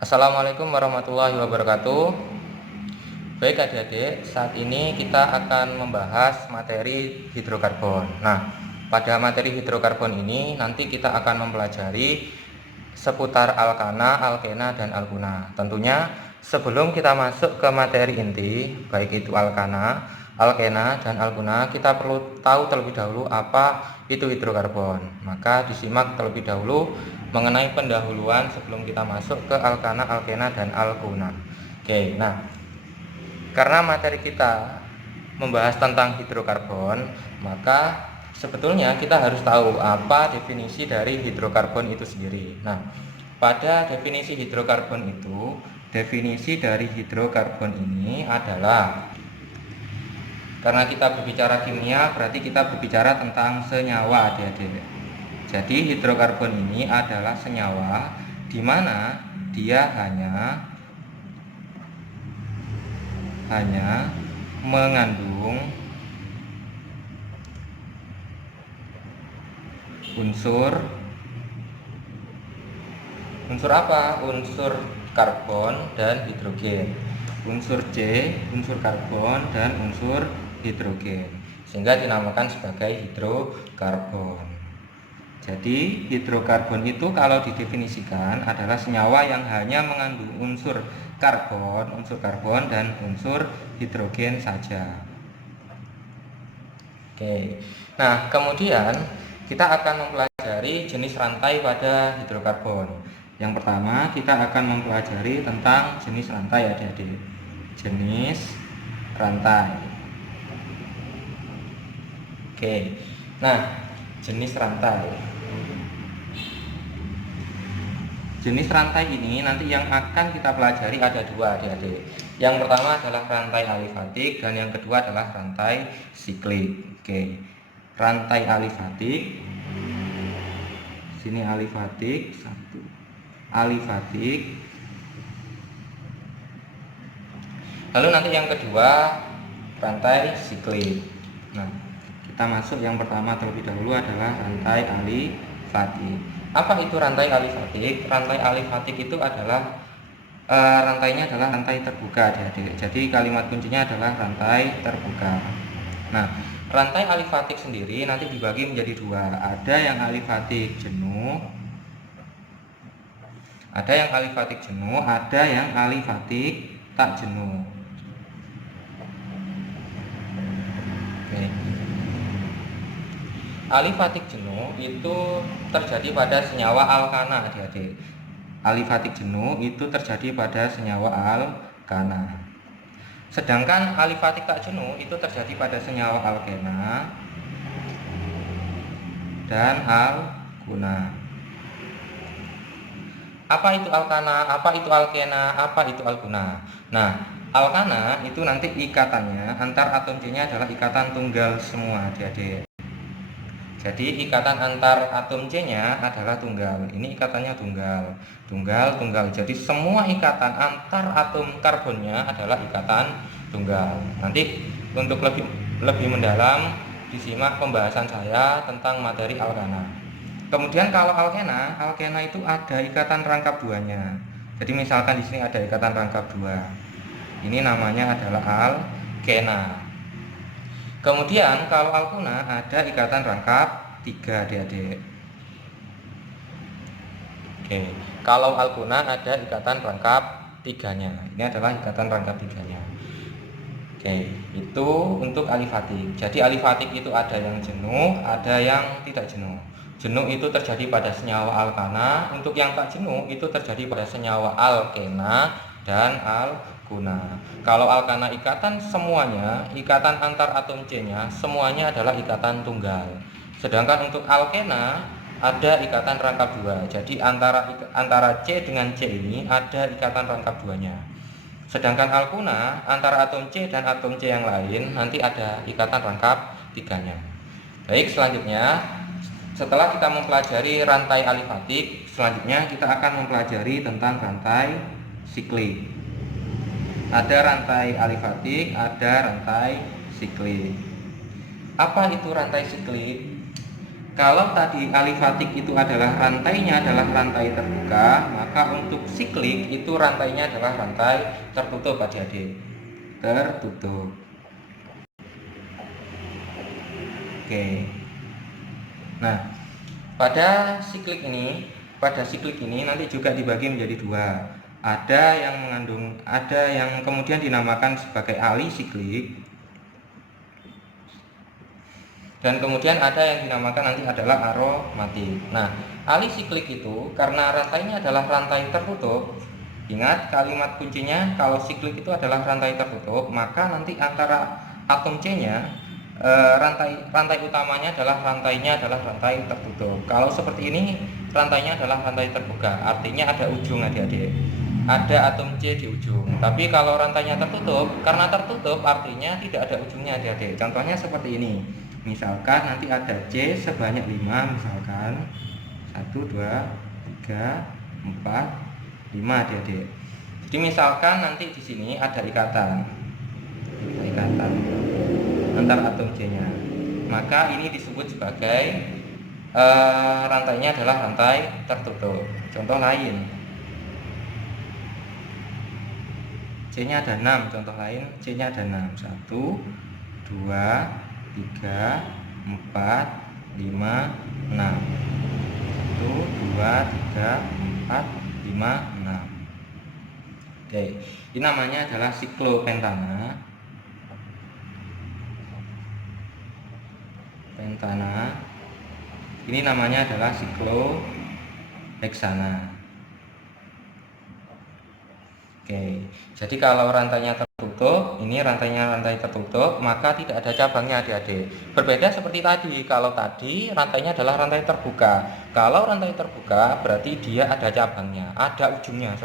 Assalamualaikum warahmatullahi wabarakatuh. Baik adik-adik, saat ini kita akan membahas materi hidrokarbon. Nah, pada materi hidrokarbon ini nanti kita akan mempelajari seputar alkana, alkena, dan alkuna. Tentunya sebelum kita masuk ke materi inti, baik itu alkana, alkena, dan alkuna, kita perlu tahu terlebih dahulu apa itu hidrokarbon. Maka disimak terlebih dahulu mengenai pendahuluan sebelum kita masuk ke alkana, alkena, dan alkuna. Oke, nah, karena materi kita membahas tentang hidrokarbon, maka sebetulnya kita harus tahu apa definisi dari hidrokarbon itu sendiri. Nah, pada definisi hidrokarbon itu, definisi dari hidrokarbon ini adalah, karena kita berbicara kimia, berarti kita berbicara tentang senyawa, adik-adik. Jadi hidrokarbon ini adalah senyawa di mana dia hanya mengandung unsur apa? Unsur karbon dan hidrogen. Unsur C, unsur karbon, dan unsur hidrogen, sehingga dinamakan sebagai hidrokarbon. Jadi hidrokarbon itu kalau didefinisikan adalah senyawa yang hanya mengandung unsur karbon dan unsur hidrogen saja. Oke. Nah, kemudian kita akan mempelajari jenis rantai pada hidrokarbon. Yang pertama, kita akan mempelajari tentang jenis rantai, adik-adik. Jenis rantai. Oke. Nah, jenis rantai. Jenis rantai ini nanti yang akan kita pelajari ada dua, adik-adik. Yang pertama adalah rantai alifatik dan yang kedua adalah rantai siklik. Oke. Rantai alifatik. Sini alifatik, satu. Alifatik. Lalu nanti yang kedua rantai siklik. Nah, kita masuk yang pertama terlebih dahulu adalah rantai alifatik. Apa itu rantai alifatik? Rantai alifatik itu adalah rantainya adalah rantai terbuka, adik-adik. Jadi kalimat kuncinya adalah rantai terbuka. Nah, rantai alifatik sendiri nanti dibagi menjadi dua. Ada yang alifatik jenuh, ada yang alifatik jenuh, ada yang alifatik tak jenuh. Oke. Alifatik jenuh itu terjadi pada senyawa alkana, adik-adik. Alifatik jenuh itu terjadi pada senyawa alkana. Sedangkan alifatik tak jenuh itu terjadi pada senyawa alkena dan alkuna. Apa itu alkana? Apa itu alkena? Apa itu alkuna? Nah, alkana itu nanti ikatannya antar atom C-nya adalah ikatan tunggal semua, adik-adik. Jadi ikatan antar atom C-nya adalah tunggal. Ini ikatannya tunggal. Jadi semua ikatan antar atom karbonnya adalah ikatan tunggal. Nanti untuk lebih mendalam disimak pembahasan saya tentang materi alkana. Kemudian kalau alkena itu ada ikatan rangkap duanya. Jadi misalkan di sini ada ikatan rangkap dua. Ini namanya adalah alkena. Kemudian kalau alkuna ada ikatan rangkap 3, adik-adik. Oke, kalau alkuna ada ikatan rangkap 3-nya. Ini adalah ikatan rangkap 3-nya. Oke, itu untuk alifatik. Jadi alifatik itu ada yang jenuh, ada yang tidak jenuh. Jenuh itu terjadi pada senyawa alkana, untuk yang tak jenuh itu terjadi pada senyawa alkena dan alkuna. Kalau alkana ikatan semuanya, ikatan antar atom C-nya semuanya adalah ikatan tunggal. Sedangkan untuk alkena ada ikatan rangkap 2. Jadi antara C dengan C ini ada ikatan rangkap 2-nya. Sedangkan alkuna antara atom C dan atom C yang lain nanti ada ikatan rangkap 3-nya. Baik, selanjutnya setelah kita mempelajari rantai alifatik, selanjutnya kita akan mempelajari tentang rantai siklik. Ada rantai alifatik, ada rantai siklik. Apa itu rantai siklik? kalau tadi alifatik itu adalah rantainya adalah rantai terbuka, maka untuk siklik itu rantainya adalah rantai tertutup adik-adik. Tertutup. Oke. Nah, pada siklik ini nanti juga dibagi menjadi dua. Ada yang kemudian dinamakan sebagai alisiklik, dan kemudian ada yang dinamakan nanti adalah aromatik. Nah, alisiklik itu karena rantainya adalah rantai tertutup. Ingat kalimat kuncinya, kalau siklik itu adalah rantai tertutup, maka nanti antara atom C-nya rantai utamanya adalah rantai tertutup. Kalau seperti ini rantainya adalah rantai terbuka, artinya ada ujung adik-adik. Ada atom C di ujung. Tapi kalau rantainya tertutup, karena tertutup artinya tidak ada ujungnya adik-adik. Contohnya seperti ini. Misalkan nanti ada C sebanyak 5, misalkan 1, 2, 3, 4, 5 adik-adik. Jadi misalkan nanti di sini ada ikatan antar atom C-nya. Maka ini disebut sebagai rantainya adalah rantai tertutup. Contoh lain, C-nya ada 6, contoh lain C-nya ada 6. 1, 2, 3, 4, 5, 6. 1, 2, 3, 4, 5, 6. Oke, ini namanya adalah siklopentana. Ini namanya adalah sikloheksana. Oke, jadi kalau rantainya tertutup, ini rantai tertutup, maka tidak ada cabangnya adik-adik. Berbeda seperti tadi, kalau tadi rantainya adalah rantai terbuka. Kalau rantai terbuka berarti dia ada cabangnya, ada ujungnya.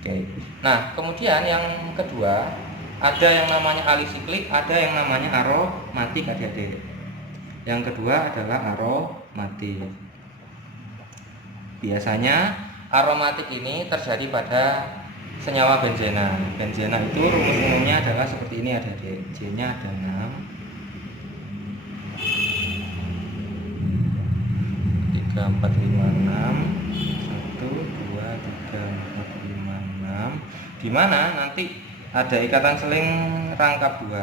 Oke. Nah, kemudian yang kedua, ada yang namanya alisiklik, ada yang namanya aromatik adik-adik. Yang kedua adalah aromatik. Biasanya aromatik ini terjadi pada senyawa benzena. Benzena itu rumus umumnya adalah seperti ini adik-adik. C-nya ada 6, 3, 4, 5, 6, 1, 2, 3, 4, 5, 6. Dimana nanti ada ikatan seling rangkap 2,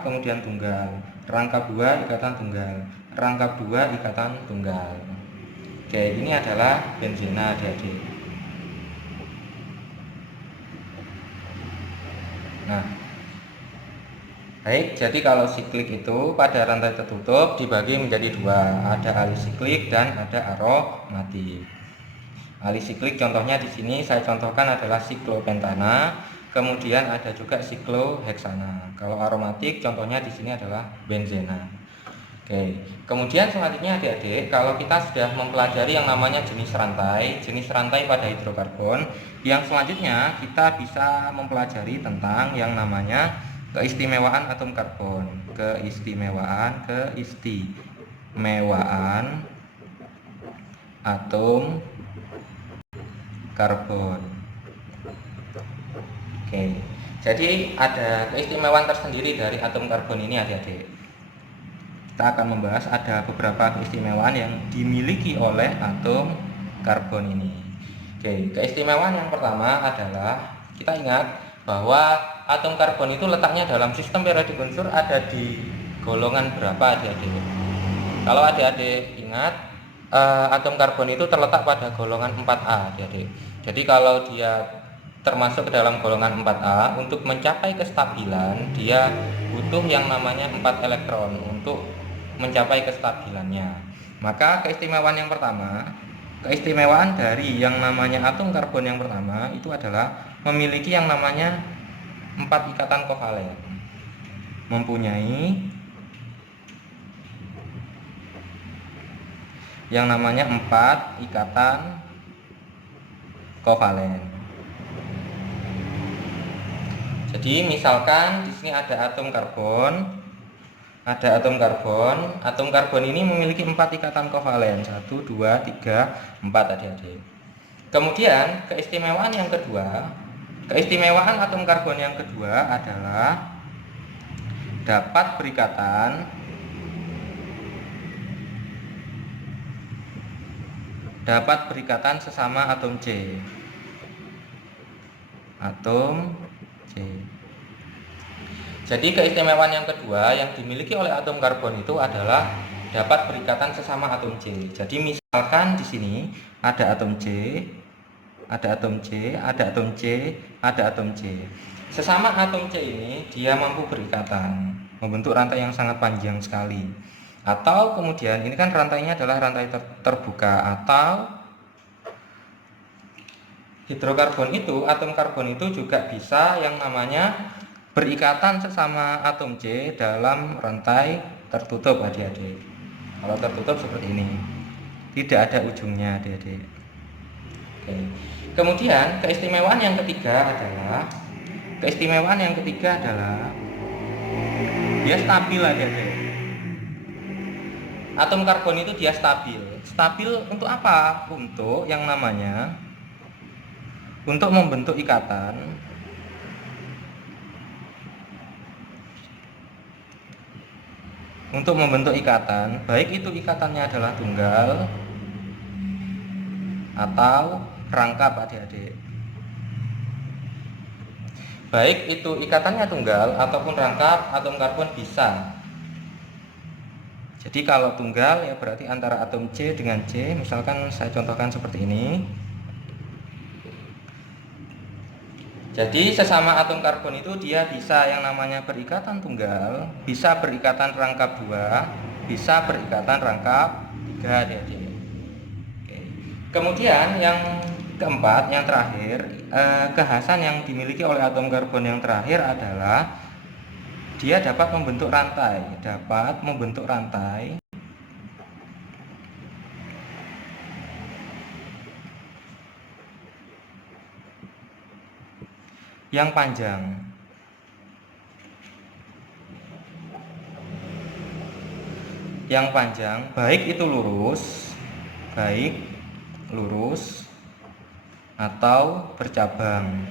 kemudian tunggal, rangkap 2 ikatan tunggal, rangkap 2 ikatan tunggal. Oke, ini adalah benzena adik-adik. Nah, baik, jadi kalau siklik itu pada rantai tertutup dibagi menjadi dua, ada alisiklik dan ada aromatik. Alisiklik contohnya di sini saya contohkan adalah siklopentana, kemudian ada juga sikloheksana. Kalau aromatik contohnya di sini adalah benzena. Oke, kemudian selanjutnya adik-adik, kalau kita sudah mempelajari yang namanya jenis rantai pada hidrokarbon, yang selanjutnya kita bisa mempelajari tentang yang namanya keistimewaan atom karbon. Keistimewaan atom karbon. Oke, jadi ada keistimewaan tersendiri dari atom karbon ini adik-adik. Kita akan membahas ada beberapa keistimewaan yang dimiliki oleh atom karbon ini. Oke, keistimewaan yang pertama adalah kita ingat bahwa atom karbon itu letaknya dalam sistem periodik unsur ada di golongan berapa adik-adik? Kalau adik-adik ingat, atom karbon itu terletak pada golongan 4A adik-adik. Jadi kalau dia termasuk ke dalam golongan 4A, untuk mencapai kestabilan dia butuh yang namanya 4 elektron untuk mencapai kestabilannya. Maka keistimewaan yang pertama, keistimewaan dari yang namanya atom karbon yang pertama itu adalah memiliki yang namanya 4 ikatan kovalen. Mempunyai yang namanya 4 ikatan kovalen. Jadi misalkan di sini ada atom karbon. Atom karbon ini memiliki 4 ikatan kovalen, 1, 2, 3, 4 adik-adik. Kemudian keistimewaan atom karbon yang kedua adalah dapat berikatan dapat berikatan sesama atom C. Atom C. Jadi keistimewaan yang kedua yang dimiliki oleh atom karbon itu adalah dapat berikatan sesama atom C. Jadi misalkan di sini ada atom C, ada atom C, ada atom C, ada atom C. Sesama atom C ini dia mampu berikatan, membentuk rantai yang sangat panjang sekali. Atau kemudian ini kan rantainya adalah rantai terbuka, atau hidrokarbon itu, atom karbon itu juga bisa yang namanya berikatan sesama atom C dalam rantai tertutup, adik-adik. Kalau tertutup seperti ini, tidak ada ujungnya, adik-adik. Oke. Kemudian keistimewaan yang ketiga adalah dia stabil, adik-adik. Atom karbon itu dia stabil. Stabil untuk apa? Untuk yang namanya untuk membentuk ikatan baik itu ikatannya adalah tunggal atau rangkap, adik-adik. Baik itu ikatannya tunggal ataupun rangkap, atom karbon bisa. Jadi kalau tunggal ya berarti antara atom C dengan C, misalkan saya contohkan seperti ini. Jadi sesama atom karbon itu dia bisa yang namanya berikatan tunggal, bisa berikatan rangkap 2, bisa berikatan rangkap 3, adik-adik. Oke. Kemudian yang keempat, yang terakhir, kekhasan yang dimiliki oleh atom karbon yang terakhir adalah dia dapat membentuk rantai yang panjang. Baik itu lurus atau bercabang.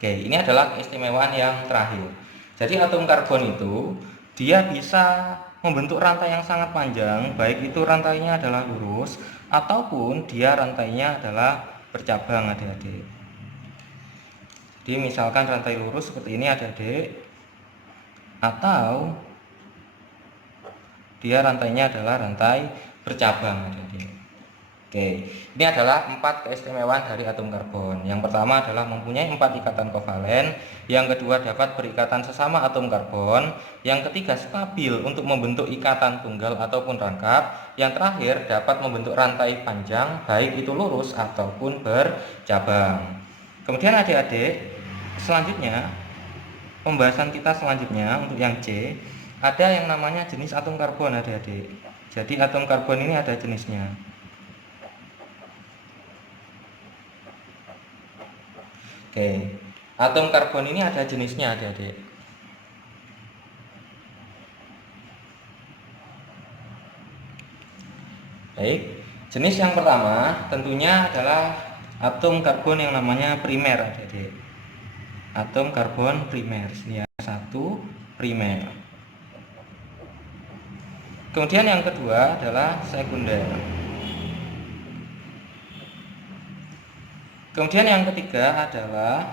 Oke, ini adalah keistimewaan yang terakhir. Jadi atom karbon itu dia bisa membentuk rantai yang sangat panjang, baik itu rantainya adalah lurus ataupun dia rantainya adalah bercabang, adik-adik. Jadi misalkan rantai lurus seperti ini, adik-adik, atau dia rantainya adalah rantai bercabang, adik-adik. Oke, ini adalah 4 keistimewaan dari atom karbon. Yang pertama adalah mempunyai 4 ikatan kovalen, yang kedua dapat berikatan sesama atom karbon, yang ketiga stabil untuk membentuk ikatan tunggal ataupun rangkap, yang terakhir dapat membentuk rantai panjang baik itu lurus ataupun bercabang. Kemudian adik-adik, selanjutnya pembahasan kita selanjutnya untuk yang C, ada yang namanya jenis atom karbon, adik-adik. Jadi atom karbon ini ada jenisnya. Oke, atom karbon ini ada jenisnya, adik-adik. Baik, jenis yang pertama tentunya adalah atom karbon yang namanya primer, adik-adik. Atom karbon primer, ini ya, 1 primer. Kemudian yang kedua adalah sekunder. Kemudian yang ketiga adalah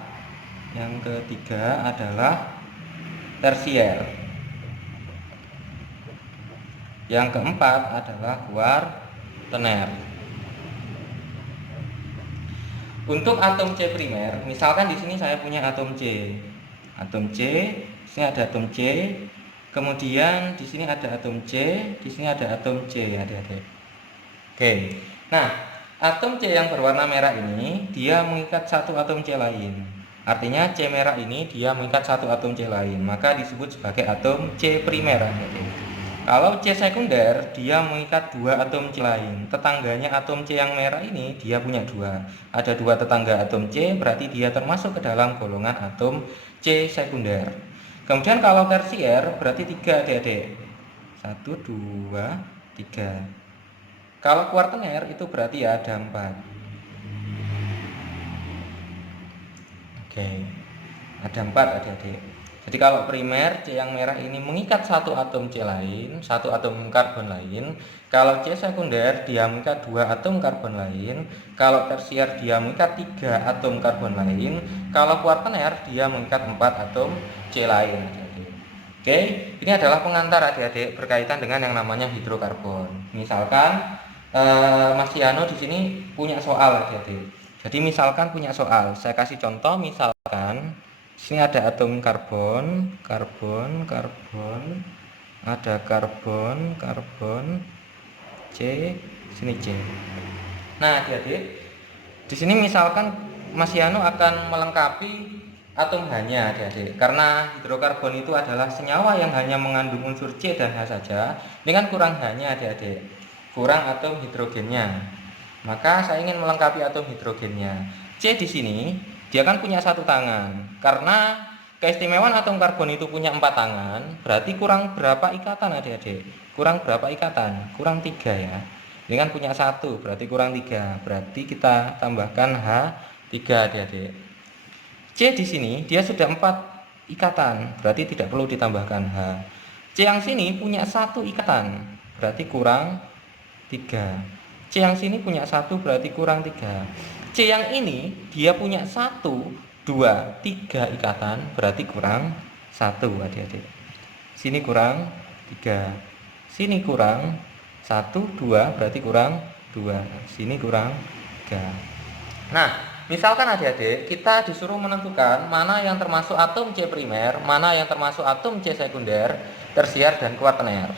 tersier. Yang keempat adalah kuartener. Untuk atom C primer, misalkan di sini saya punya atom C. Sini ada atom C. Kemudian di sini ada atom C, di sini ada atom C, adik-adik. Oke. Nah, atom C yang berwarna merah ini dia mengikat satu atom C lain. Artinya C merah ini dia mengikat satu atom C lain, maka disebut sebagai atom C primer. Kalau C sekunder dia mengikat 2 atom C lain. Tetangganya atom C yang merah ini dia punya 2. Ada 2 tetangga atom C, berarti dia termasuk ke dalam golongan atom C sekunder. Kemudian kalau tersier berarti 3, adik-adik. 1, 2, 3. Kalau kuartener itu berarti ya ada 4. Oke, ada 4, adik-adik. Jadi kalau primer C yang merah ini mengikat satu atom C lain, satu atom karbon lain. Kalau C sekunder dia mengikat dua atom karbon lain. Kalau tersier dia mengikat tiga atom karbon lain. Kalau kuartener dia mengikat empat atom C lain. Oke, ini adalah pengantar adik-adik berkaitan dengan yang namanya hidrokarbon. Misalkan Mas Yano di sini punya soal adik-adik. Jadi misalkan punya soal, saya kasih contoh misalkan sini ada atom karbon, ada karbon, C, sini C. Nah, adik-adik, di sini misalkan Mas Yano akan melengkapi atom H-nya, adik-adik. Karena hidrokarbon itu adalah senyawa yang hanya mengandung unsur C dan H saja. Ini kan kurang H-nya, adik-adik. Kurang atom hidrogennya. Maka saya ingin melengkapi atom hidrogennya. C di sini dia kan punya satu tangan. Karena keistimewaan atom karbon itu punya 4 tangan, berarti kurang berapa ikatan adik-adik? Kurang berapa ikatan? Kurang 3 ya. Ini kan punya satu, berarti kurang 3. Berarti kita tambahkan H3 adik-adik. C di sini dia sudah 4 ikatan, berarti tidak perlu ditambahkan H. C yang sini punya satu ikatan, berarti kurang 3. C yang sini punya satu, berarti kurang 3. C yang ini dia punya 1, 2, 3 ikatan, berarti kurang 1 adik-adik. Sini kurang 3. Sini kurang 1, 2, berarti kurang 2. Sini kurang 3. Nah, misalkan adik-adik kita disuruh menentukan mana yang termasuk atom C primer, mana yang termasuk atom C sekunder, tersier, dan kuartener.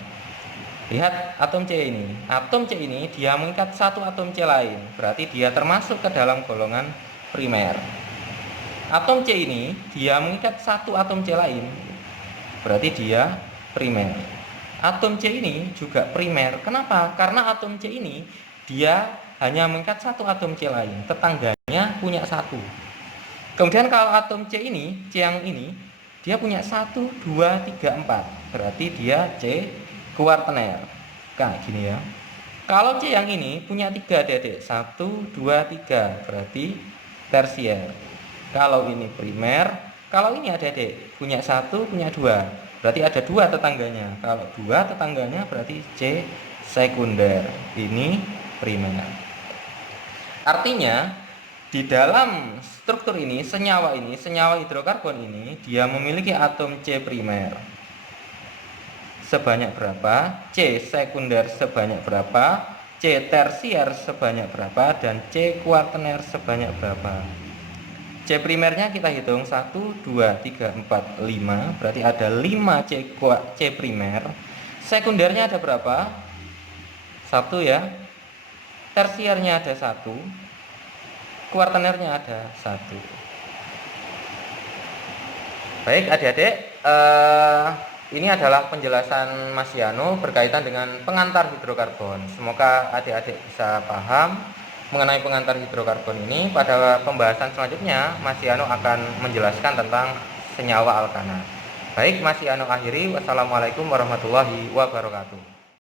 Lihat atom C ini. Atom C ini dia mengikat satu atom C lain, berarti dia termasuk ke dalam golongan primer. Atom C ini dia mengikat satu atom C lain, berarti dia primer. Atom C ini juga primer. Kenapa? Karena atom C ini dia hanya mengikat satu atom C lain, tetangganya punya satu. Kemudian kalau atom C ini, C yang ini, dia punya 1, 2, 3, 4, berarti dia C kuartener. Kayak gini ya. Kalau C yang ini punya 3 adik-adik, 1, 2, 3, berarti tersier. Kalau ini primer, kalau ini adik-adik punya 1, punya 2, berarti ada 2 tetangganya. Kalau 2 tetangganya berarti C sekunder. Ini primer. Artinya di dalam struktur ini, senyawa hidrokarbon ini, dia memiliki atom C primer sebanyak berapa, C sekunder sebanyak berapa, C tersier sebanyak berapa, dan C kuartener sebanyak berapa. C primernya kita hitung 1, 2, 3, 4, 5, berarti ada 5 C primer. Sekundernya ada berapa? 1 ya. Tersiernya ada 1. Kuartenernya ada 1. Baik adik-adik, ini adalah penjelasan Mas Yano berkaitan dengan pengantar hidrokarbon. Semoga adik-adik bisa paham mengenai pengantar hidrokarbon ini. Pada pembahasan selanjutnya Mas Yano akan menjelaskan tentang senyawa alkana. Baik, Mas Yano akhiri. Wassalamualaikum warahmatullahi wabarakatuh.